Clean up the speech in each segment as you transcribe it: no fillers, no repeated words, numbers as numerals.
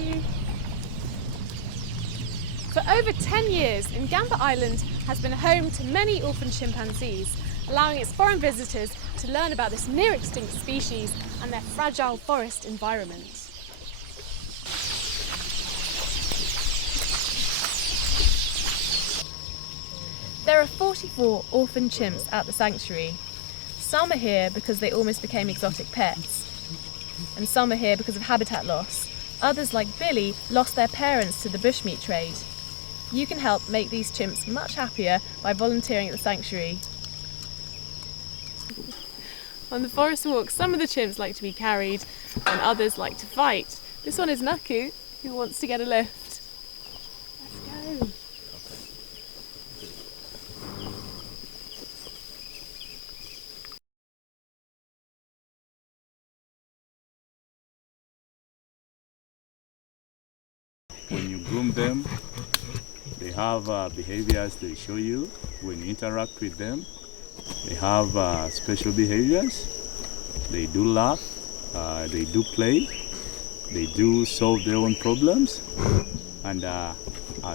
you. For over 10 years, Ngamba Island has been home to many orphan chimpanzees, allowing its foreign visitors to learn about this near-extinct species and their fragile forest environment. There are 44 orphan chimps at the sanctuary. Some are here because they almost became exotic pets, and some are here because of habitat loss. Others, like Billy, lost their parents to the bushmeat trade. You can help make these chimps much happier by volunteering at the sanctuary. On the forest walk, some of the chimps like to be carried and others like to fight. This one is Naku, who wants to get a lift. Let's go. When you groom them, they have behaviors they show you when you interact with them. They have special behaviors. They do laugh, they do play, they do solve their own problems. And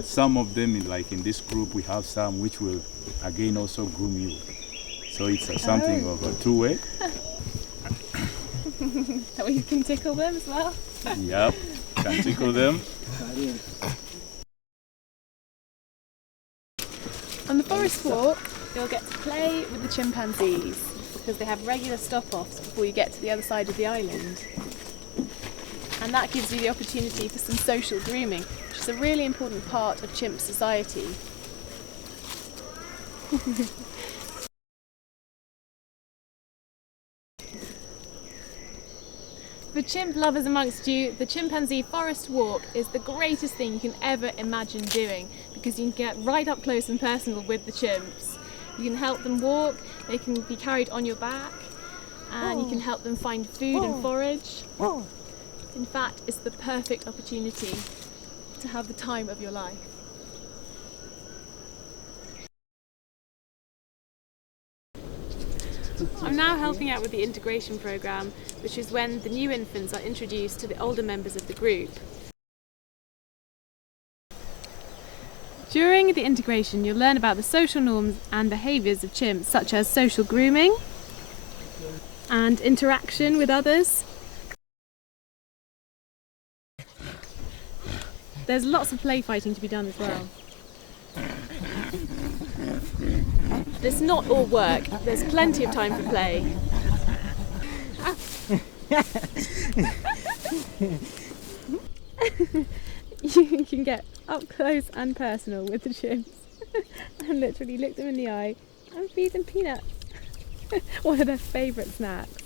some of them, like in this group, we have some which will again also groom you. So it's something of a two-way. That way you can tickle them as well? Yep, can tickle them. On the forest walk, you'll get to play with the chimpanzees because they have regular stop-offs before you get to the other side of the island. And that gives you the opportunity for some social grooming, which is a really important part of chimp society. For chimp lovers amongst you, the chimpanzee forest walk is the greatest thing you can ever imagine doing because you can get right up close and personal with the chimps. You can help them walk, they can be carried on your back, and you can help them find food and forage. In fact, it's the perfect opportunity to have the time of your life. I'm now helping out with the integration programme, which is when the new infants are introduced to the older members of the group. During the integration, you'll learn about the social norms and behaviours of chimps, such as social grooming and interaction with others. There's lots of play fighting to be done as well. It's not all work, there's plenty of time for play. You can get up close and personal with the chimps and literally look them in the eye and feed them peanuts. One of their favourite snacks.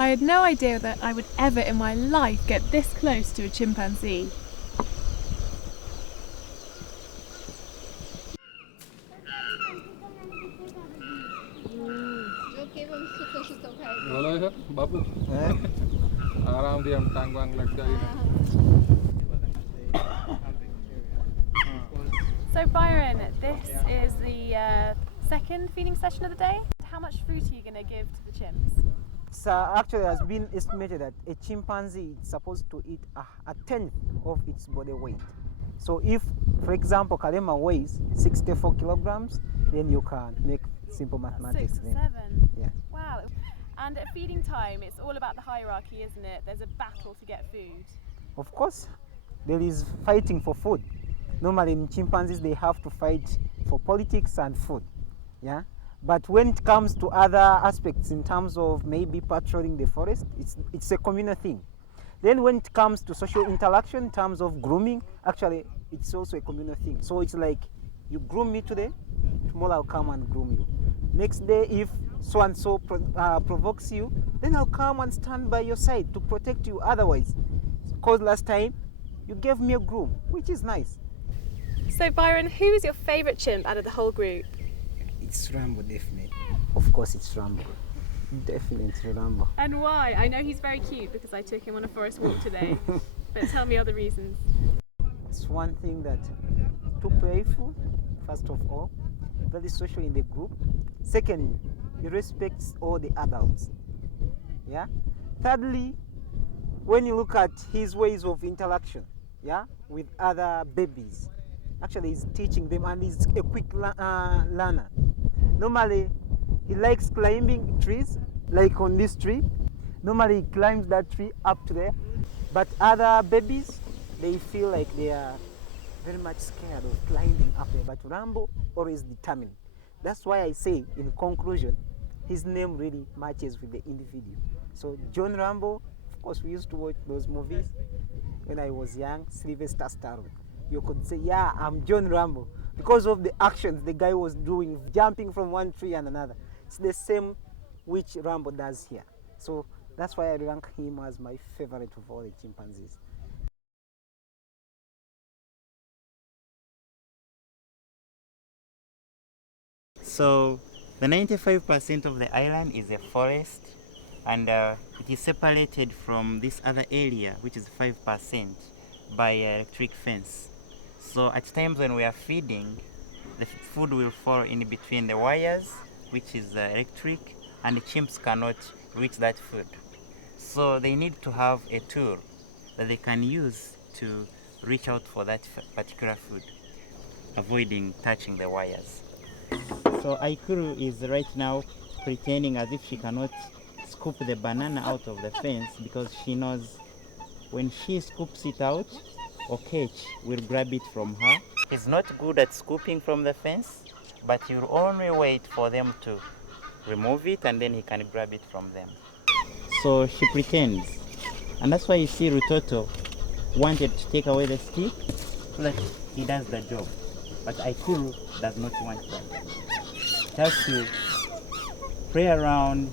I had no idea that I would ever in my life get this close to a chimpanzee. Babu. Around the tangwang like So Byron, this is the second feeding session of the day. How much fruit are you going to give to the chimps? So actually, it has been estimated that a chimpanzee is supposed to eat a tenth of its body weight. So if, for example, Kalema weighs 64 kilograms, then you can make simple mathematics. 6 or 7? Yeah. Wow. And at feeding time, it's all about the hierarchy, isn't it? There's a battle to get food. Of course, there is fighting for food. Normally in chimpanzees, they have to fight for politics and food. Yeah. But when it comes to other aspects in terms of maybe patrolling the forest, it's a communal thing. Then when it comes to social interaction in terms of grooming, actually it's also a communal thing. So it's like you groom me today, tomorrow I'll come and groom you. Next day, if so and so provokes you, then I'll come and stand by your side to protect you otherwise. Because last time you gave me a groom, which is nice. So Byron, who is your favourite chimp out of the whole group? It's Rambo, definitely. Of course it's Rambo. Definitely Rambo. And why? I know he's very cute because I took him on a forest walk today, but tell me other reasons. It's one thing that too playful, first of all, very social in the group. Secondly, he respects all the adults. Yeah. Thirdly, when you look at his ways of interaction, yeah, with other babies, actually he's teaching them, and he's a quick learner. Normally, he likes climbing trees, like on this tree. Normally, he climbs that tree up to there. But other babies, they feel like they are very much scared of climbing up there. But Rambo always determined. That's why I say, in conclusion, his name really matches with the individual. So John Rambo, of course, we used to watch those movies when I was young, Sylvester Stallone. You could say, yeah, I'm John Rambo, because of the actions the guy was doing, jumping from one tree and another. It's the same which Rambo does here. So that's why I rank him as my favorite of all the chimpanzees. So the 95% of the island is a forest, and it is separated from this other area, which is 5%, by an electric fence. So at times when we are feeding, the food will fall in between the wires, which is electric, and the chimps cannot reach that food. So they need to have a tool that they can use to reach out for that particular food, avoiding touching the wires. So Aikuru is right now pretending as if she cannot scoop the banana out of the fence, because she knows when she scoops it out, Okech will grab it from her. He's not good at scooping from the fence, but he will only wait for them to remove it, and then he can grab it from them. So she pretends, and that's why you see Rutoto wanted to take away the stick so that he does the job, but Aikuru does not want that. Just to play around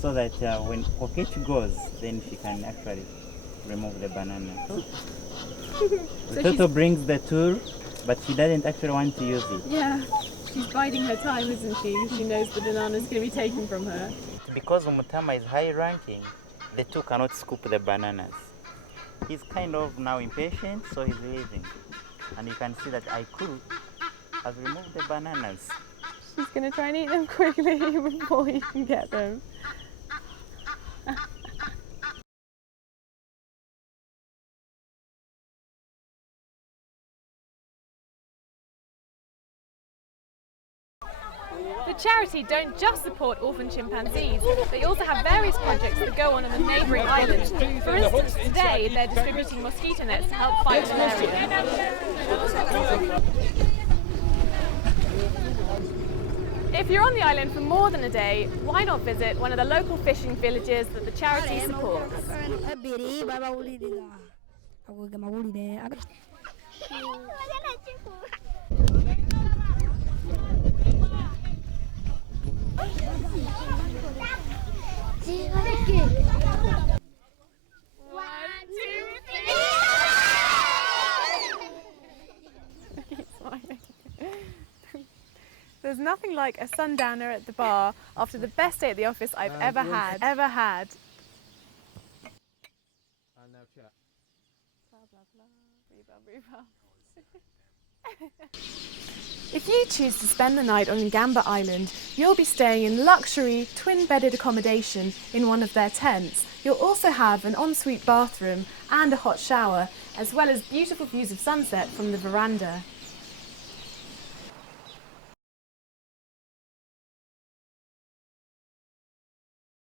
so that when Okech goes, then she can actually remove the banana. Rutoto brings the tool, but she doesn't actually want to use it. Yeah, she's biding her time, isn't she? She knows the banana's going to be taken from her. Because Umutama is high ranking, the two cannot scoop the bananas. He's kind of now impatient, so he's leaving. And you can see that Aikuru has removed the bananas. She's going to try and eat them quickly before you can get them. The charity don't just support orphan chimpanzees, they also have various projects that go on the neighbouring islands. For instance, today they're distributing mosquito nets to help fight malaria. If you're on the island for more than a day, why not visit one of the local fishing villages that the charity supports? There's nothing like a sundowner at the bar after the best day at the office I've ever had. If you choose to spend the night on Ngamba Island, you'll be staying in luxury, twin-bedded accommodation in one of their tents. You'll also have an ensuite bathroom and a hot shower, as well as beautiful views of sunset from the veranda.